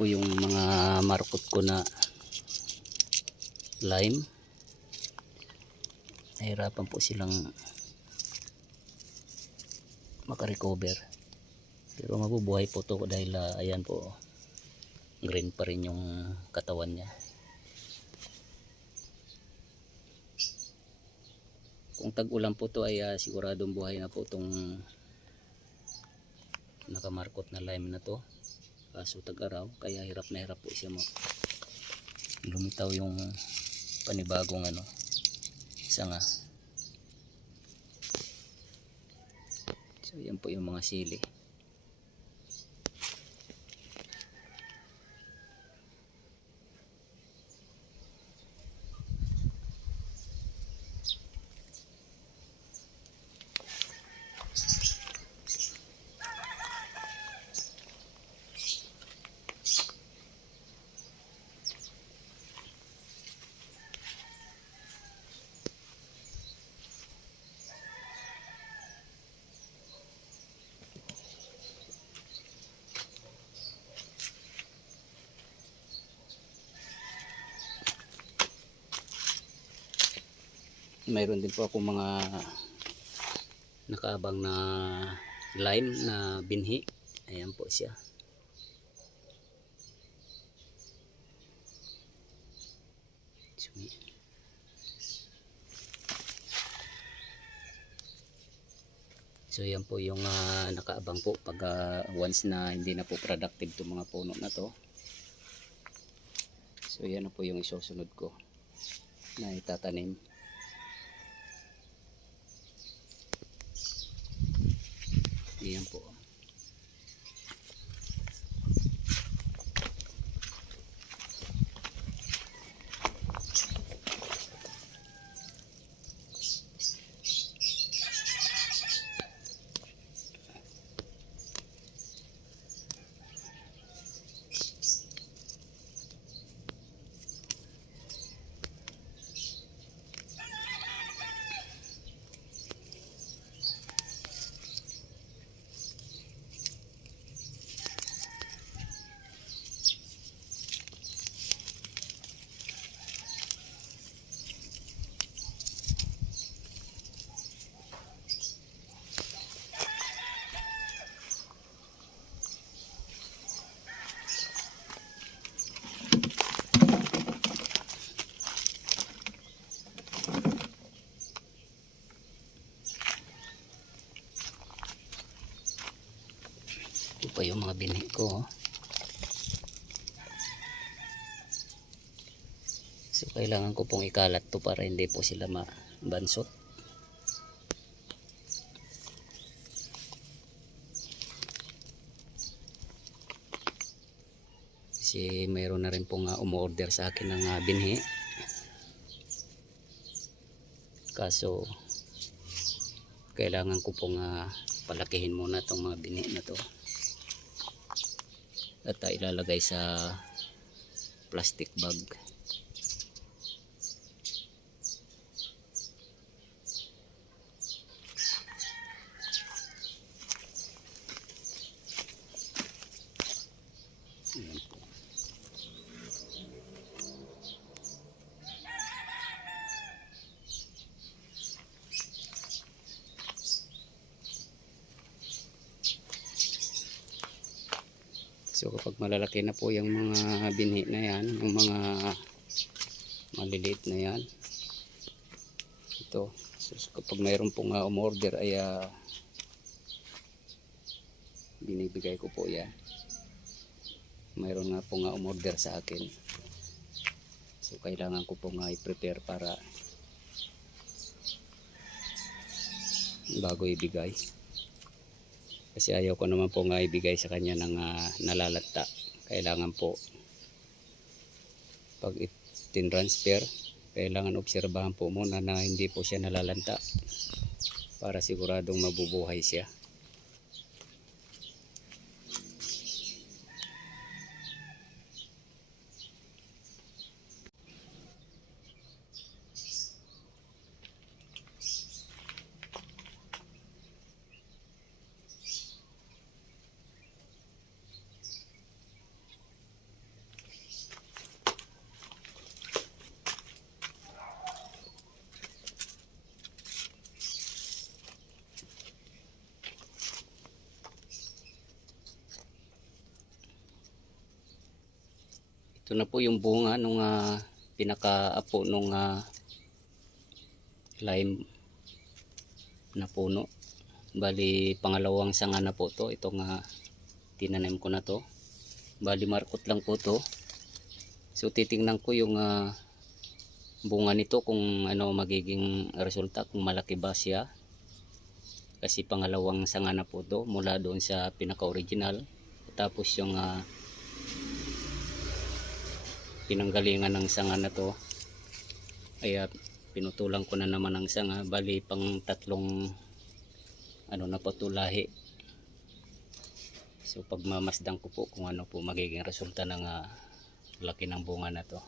po yung mga markot ko na lime. Nahirapan po silang makarecover, pero mabubuhay po to dahil ayan po, green pa rin yung katawan niya. Kung tag-ulan po to ay siguradong buhay na po itong nakamarkot na lime na to. Kaso tag-araw, kaya hirap na hirap po siya lumitaw yung panibagong sanga. So yan po yung mga sili. Mayroon din po ako mga nakaabang na lime na binhi. Ayan po siya. So yan po yung nakaabang po pag once na hindi na po productive itong mga puno na to. So yan na po yung isusunod ko na itatanim. Yan po. Ito pa yung mga binhi ko. So kailangan ko pong ikalat to para hindi po sila mabansot. Kasi mayroon na rin pong umorder sa akin ng binhi. Kaso kailangan ko pong palakihin muna itong mga binhi na to. At ilalagay sa plastic bag. Ayan po. So kapag malalaki na po yung mga binhi na yan, yung mga maliliit na yan, ito, so kapag mayroon pong umorder ay binibigay ko po yan. Mayroon nga pong umorder sa akin, so kailangan ko pong i-prepare para bago ibigay. Kasi ayaw ko naman po ibigay sa kanya ng nalalanta. Kailangan po pag itin-transfer, kailangan obserbahan po muna na hindi po siya nalalanta para siguradong mabubuhay siya. Ito na po yung bunga nung pinakaapo nung lime na puno. Bali pangalawang sanga na po to. Itong tinanim ko na to. Bali markot lang po to. So titingnan ko yung bunga nito kung ano magiging resulta, kung malaki ba siya. Kasi pangalawang sanga na po to mula doon sa pinaka-original. Tapos yung pinanggalingan ng sanga na to, kaya pinutulang ko na naman ang sanga. Bali pang tatlong ano na po to lahi. So pagmamasdan ko po kung ano po magiging resulta ng laki ng bunga na to.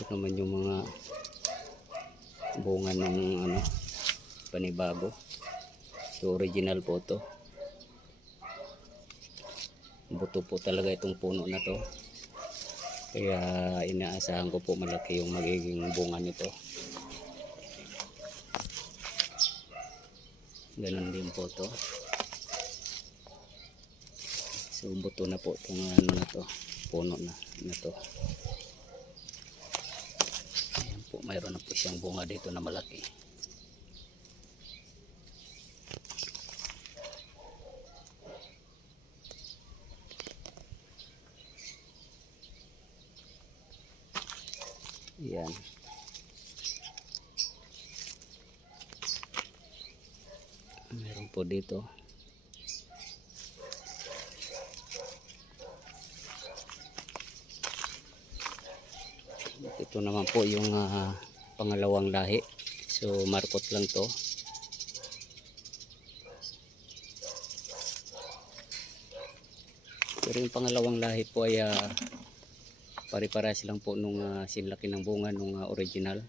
Ito naman yung mga bunga ng ano panibago. So original po to. Buto po talaga itong puno na to. Kaya inaasahan ko po malaki yung magiging bunga nito. Ganun din po to. So buto na po itong ano na to, puno na to. Ayan po, mayroon na po siyang bunga dito na malaki. Yan. Meron po dito. Ito naman po yung pangalawang lahi. So markot lang to. Pero yung pangalawang lahi po ay pare-parehas lang po nung sinlaki ng bunga nung original.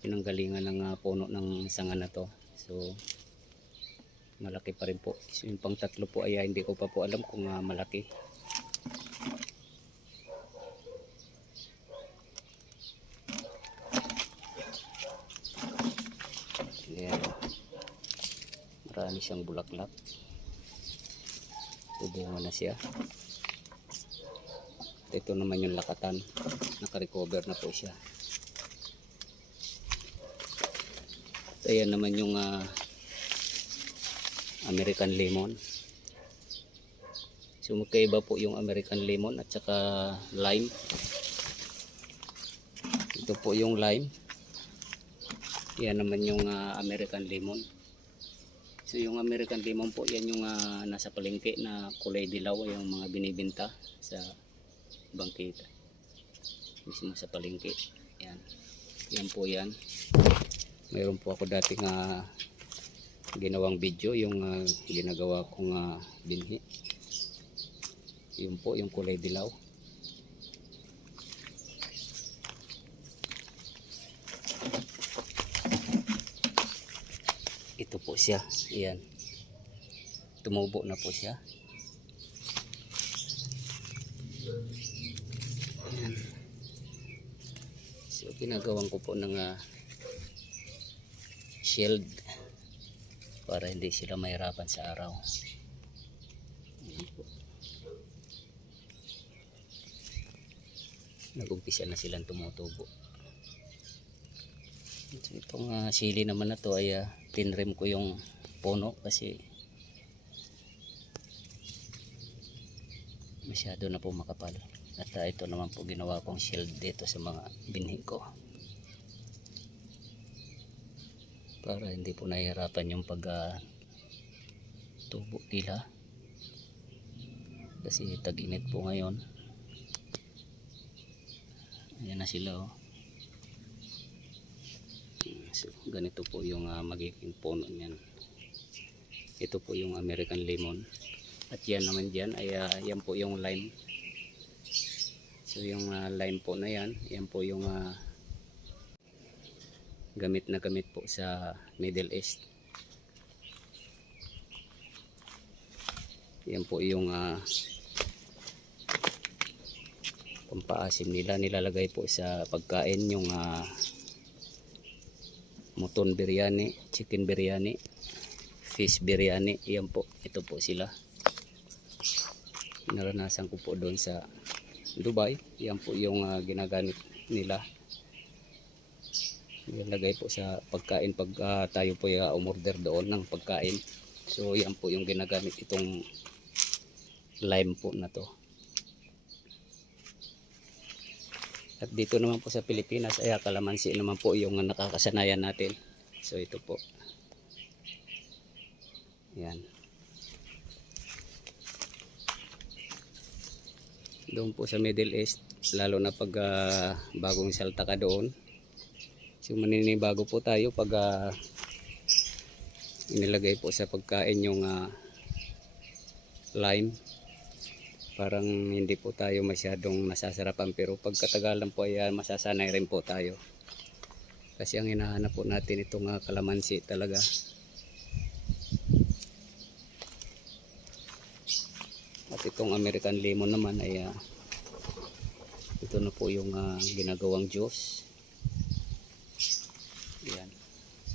Pinanggalingan ng puno ng sanga na to. So malaki pa rin po. So yung pang tatlo po ay hindi ko pa po alam kung malaki. Ayan. Marami siyang bulaklak. Bunga na siya. Ito naman yung lakatan. Naka-recover na po siya. Ayan naman yung American lemon. So magkaiba po yung American lemon at saka lime. Ito po yung lime. Yan naman yung American lemon. So yung American lemon po, yan yung nasa palengke na kulay dilaw, yung mga binibenta sa bangkita. Mismo sa palengke. Yan. Yan po yan. Mayroon po ako dating ginawang video, yung ginagawa kong binhi. Yun po yung kulay dilaw. Ito po siya. Ayan. Tumubo na po siya. Ayan. So ginagawan ko po ng shield para hindi sila mahirapan sa araw. Ayan po. Nag-umpisa na silang tumutubo. So itong sili naman na to ay tinrim ko yung puno kasi masyado na po makapal. At ito naman po ginawa kong shield dito sa mga binhi ko para hindi po nahihirapan yung pag tubo nila kasi tag-init po ngayon. Ayan na sila oh. So, ganito po yung magiging puno niyan. Ito po yung American lemon. At yan naman dyan ay yan po yung lime. So yung lime po na yan, yan po yung gamit na gamit po sa Middle East. Yan po yung pampaasim nila, nilalagay po sa pagkain yung mutton biryani, chicken biryani, fish biryani. Yan po, ito po sila. Naranasan ko po doon sa Dubai. Yan po yung ginagamit nila. Nilalagay po sa pagkain pag tayo po umorder doon ng pagkain. So yan po yung ginagamit, itong lime po na to. At dito naman po sa Pilipinas ay kalamansi naman po yung nakakasanayan natin. So ito po. Yan. Doon po sa Middle East, lalo na pag bagong salta ka doon. So maninibago po tayo pag inilagay po sa pagkain yung lime. Parang hindi po tayo masyadong nasasarapan, pero pagkatagalan po ay masasanay rin po tayo. Kasi ang hinahanap po natin itong kalamansi talaga. At itong American lemon naman ay ito na po yung ginagawang juice. Yan.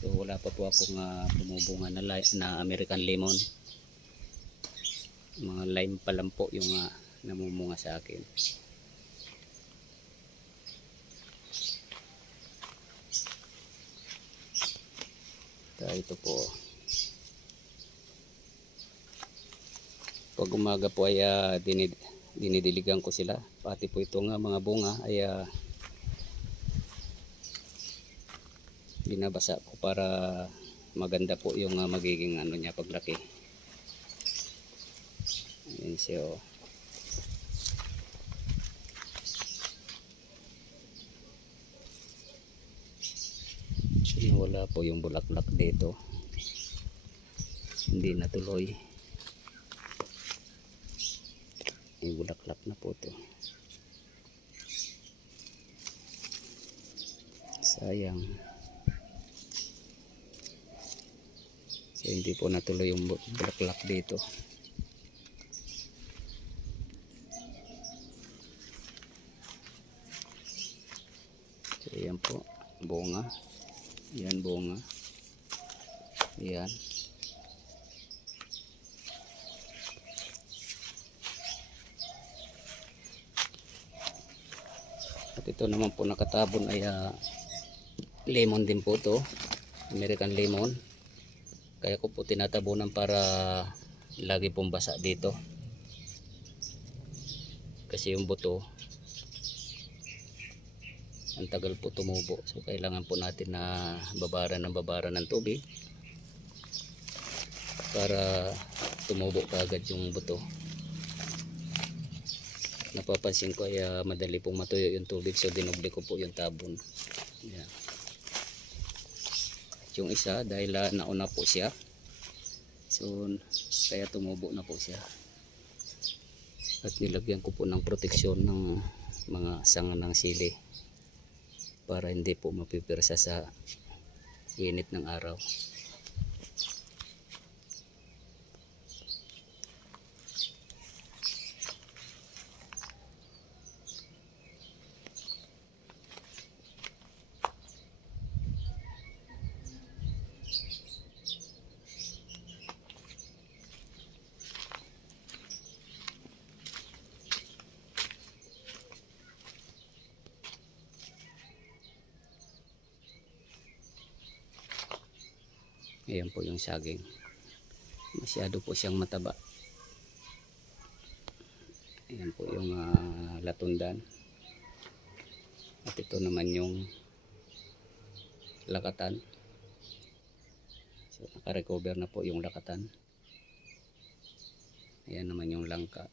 So wala pa po akong bumubunga na American lemon. Mga lime pa lang po yung namumunga sa akin. Ito po. Pag umaga po ay dinidiligan ko sila. Pati po itong mga bunga ay binabasa ko para maganda po yung magiging niya paglaki. Ayan siya. So nawala po yung bulaklak dito. Hindi natuloy. May bulaklak na po to. Sayang. So hindi po natuloy yung bulaklak dito. So yan po, bunga. Yan bunga. Yan. At ito naman po nakatabon ay lemon din po to, American lemon. Kaya ko po tinatabunan para lagi pong basa dito. Kasi yung buto ang tagal po tumubo. So kailangan po natin na babaran ng tubig para tumubo kaagad yung buto. Napapansin ko ay madali pong matuyo yung tubig, so dinubli ko po yung tabon. Yan. Yung isa dahil nauna po siya, so kaya tumubo na po siya. At nilagyan ko po ng proteksyon ng mga sanga ng sili para hindi po mapipirsa sa init ng araw. Ayan po yung saging. Masyado po siyang mataba. Ayan po yung latundan. At ito naman yung lakatan. So naka-recover na po yung lakatan. Ayan naman yung langka.